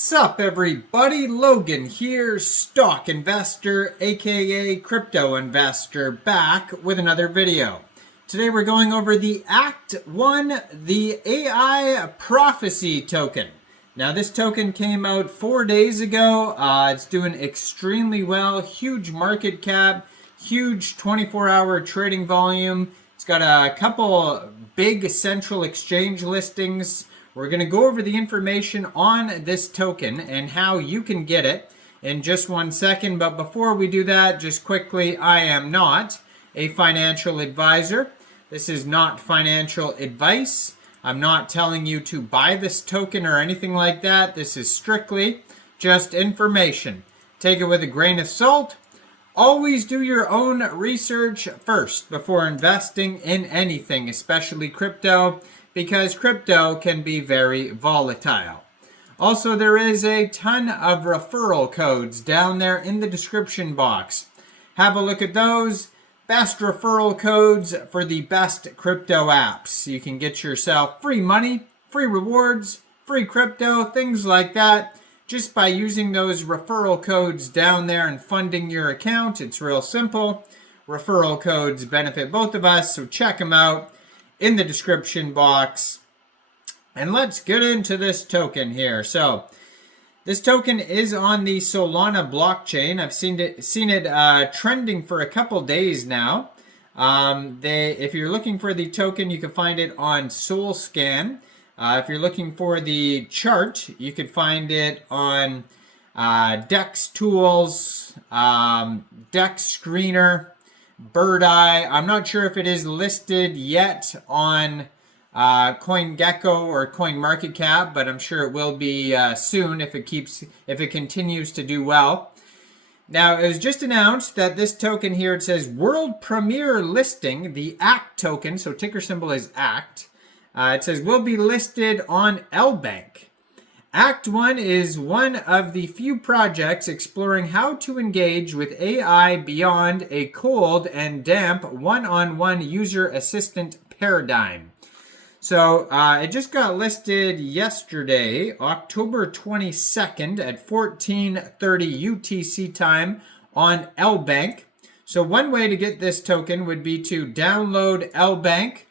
Sup everybody, Logan here, stock investor aka crypto investor, back with another video. Today we're going over the Act 1, the AI Prophecy token. Now this token came out 4 days ago. It's doing extremely well, huge market cap, huge 24-hour trading volume. It's got a couple big central exchange listings. We're going to go over the information on this token and how you can get it in just 1 second. But before we do that, just quickly, I am not a financial advisor. This is not financial advice. I'm not telling you to buy this token or anything like that. This is strictly just information. Take it with a grain of salt. Always do your own research first before investing in anything, especially crypto, because crypto can be very volatile. Also, there is a ton of referral codes down there in the description box. Have a look at those. Best referral codes for the best crypto apps. You can get yourself free money, free rewards, free crypto, things like that, just by using those referral codes down there and funding your account. It's real simple. Referral codes benefit both of us, so check them out in the description box. And let's get into this token here. So this token is on the Solana blockchain. I've seen it trending for a couple days now. If you're looking for the token, you can find it on SolScan. If you're looking for the chart, you could find it on DEX Tools, DEX Screener, Bird Eye. I'm not sure if it is listed yet on CoinGecko or CoinMarketCap, but I'm sure it will be soon if it continues to do well. Now, it was just announced that this token here, it says world premiere listing, the ACT token, so ticker symbol is ACT. It says will be listed on Lbank. Act 1 is one of the few projects exploring how to engage with AI beyond a cold and damp one-on-one user assistant paradigm. So it just got listed yesterday, October 22nd at 14:30 UTC time on Lbank. So one way to get this token would be to download Lbank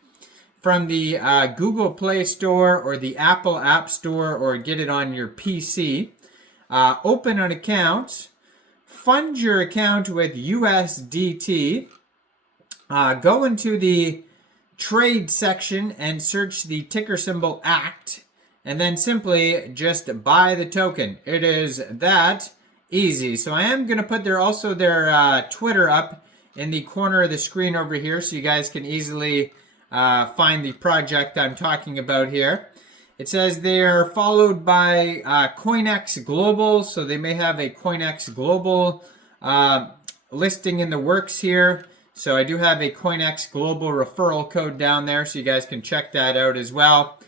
from the Google Play Store or the Apple App Store, or get it on your PC. Open an account, fund your account with USDT, go into the trade section and search the ticker symbol ACT, and then simply just buy the token. It is that easy. So I am going to put their Twitter up in the corner of the screen over here, so you guys can easily find the project I'm talking about here. It says they're followed by KCEX Global, so they may have a KCEX Global listing in the works here. So I do have a KCEX Global referral code down there, so you guys can check that out as well.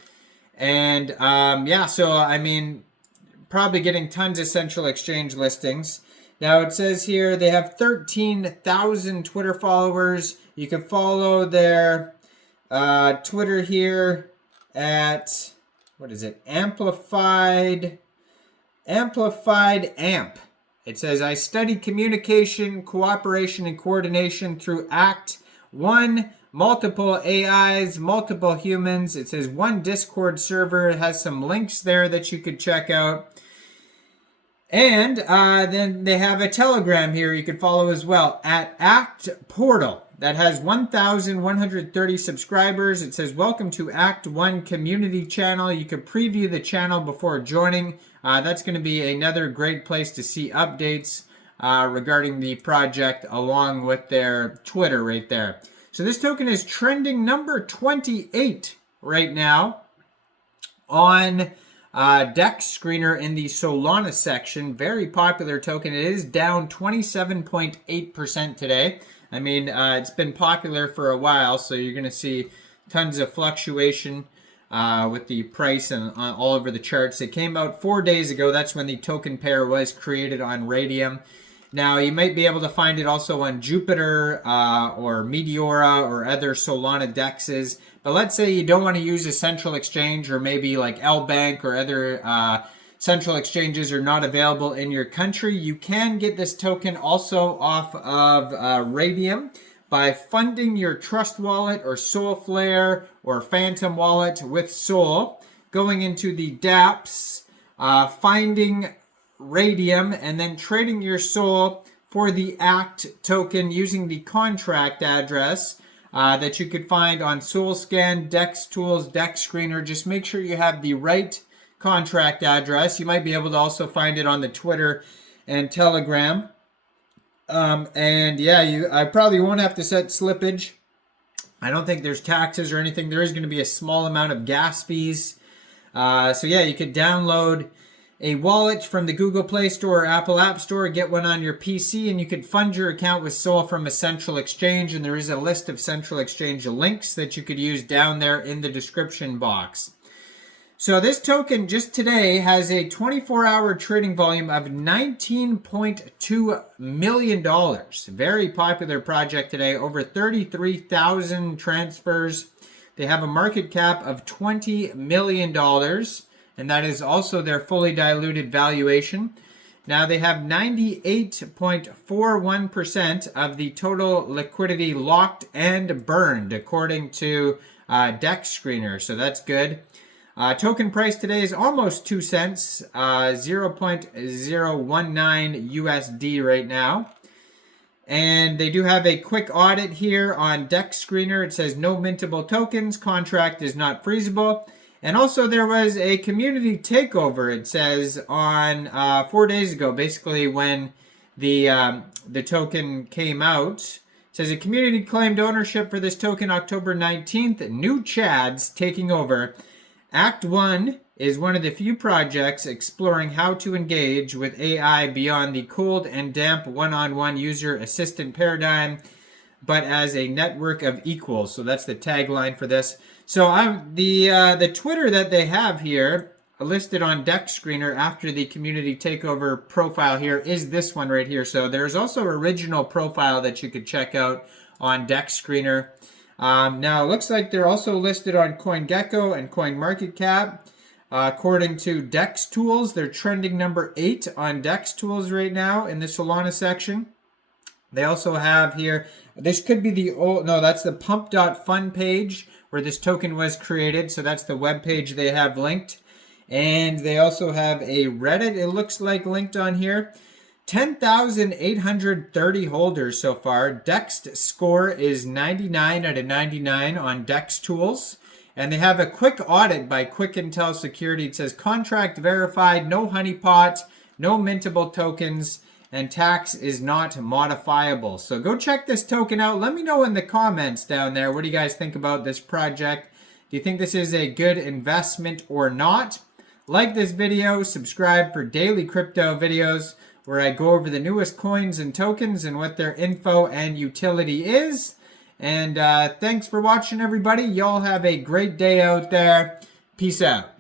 And yeah, so I mean, probably getting tons of central exchange listings. Now it says here they have 13,000 Twitter followers. You can follow their Twitter here at, what is it? Amplified AMP. It says, I study communication, cooperation, and coordination through Act 1, multiple AIs, multiple humans. It says one Discord server. It has some links there that you could check out. And then they have a Telegram here you could follow as well at Act Portal. That has 1,130 subscribers. It says, welcome to Act 1 community channel. You can preview the channel before joining. That's going to be another great place to see updates regarding the project, along with their Twitter right there. So this token is trending number 28 right now on DEX Screener in the Solana section. Very popular token. It is down 27.8% today. I mean, it's been popular for a while, so you're going to see tons of fluctuation with the price and all over the charts. It came out 4 days ago. That's when the token pair was created on Raydium. Now, you might be able to find it also on Jupiter or Meteora or other Solana dexes. But let's say you don't want to use a central exchange, or maybe like Lbank or other central exchanges are not available in your country. You can get this token also off of Raydium by funding your Trust Wallet or Solflare or Phantom Wallet with Sol, going into the dApps, finding Raydium, and then trading your Sol for the ACT token using the contract address that you could find on SolScan, DEX Tools, DEX Screener. Just make sure you have the right contract address. You might be able to also find it on the Twitter and Telegram. And yeah, I probably won't have to set slippage. I don't think there's taxes or anything. There is going to be a small amount of gas fees. So yeah, you could download a wallet from the Google Play Store or Apple App Store, get one on your PC, and you could fund your account with Sol from a central exchange. And there is a list of central exchange links that you could use down there in the description box. So this token just today has a 24-hour trading volume of $19.2 million. Very popular project today, over 33,000 transfers. They have a market cap of $20 million, and that is also their fully diluted valuation. Now they have 98.41% of the total liquidity locked and burned, according to DEX Screener, so that's good. Token price today is almost 2 cents, 0.019 USD right now. And they do have a quick audit here on DEX Screener. It says no mintable tokens, contract is not freezable. And also there was a community takeover, it says, on 4 days ago, basically when the token came out. It says a community claimed ownership for this token October 19th. New Chads taking over. Act 1 is one of the few projects exploring how to engage with AI beyond the cold and damp one-on-one user assistant paradigm, but as a network of equals. So that's the tagline for this. So the Twitter that they have here listed on DEX Screener after the community takeover profile here is this one right here. So there's also an original profile that you could check out on DEX Screener. Now, it looks like they're also listed on CoinGecko and CoinMarketCap. According to DEX Tools, they're trending number 8 on DEX Tools right now in the Solana section. They also have here, this could be the old, no, that's the pump.fun page where this token was created. So that's the web page they have linked. And they also have a Reddit, it looks like, linked on here. 10,830 holders so far. DEX score is 99 out of 99 on DEX Tools. And they have a quick audit by Quick Intel Security. It says contract verified, no honeypot, no mintable tokens, and tax is not modifiable. So go check this token out. Let me know in the comments down there, what do you guys think about this project? Do you think this is a good investment or not? Like this video, subscribe for daily crypto videos, where I go over the newest coins and tokens and what their info and utility is. And thanks for watching, everybody. Y'all have a great day out there. Peace out.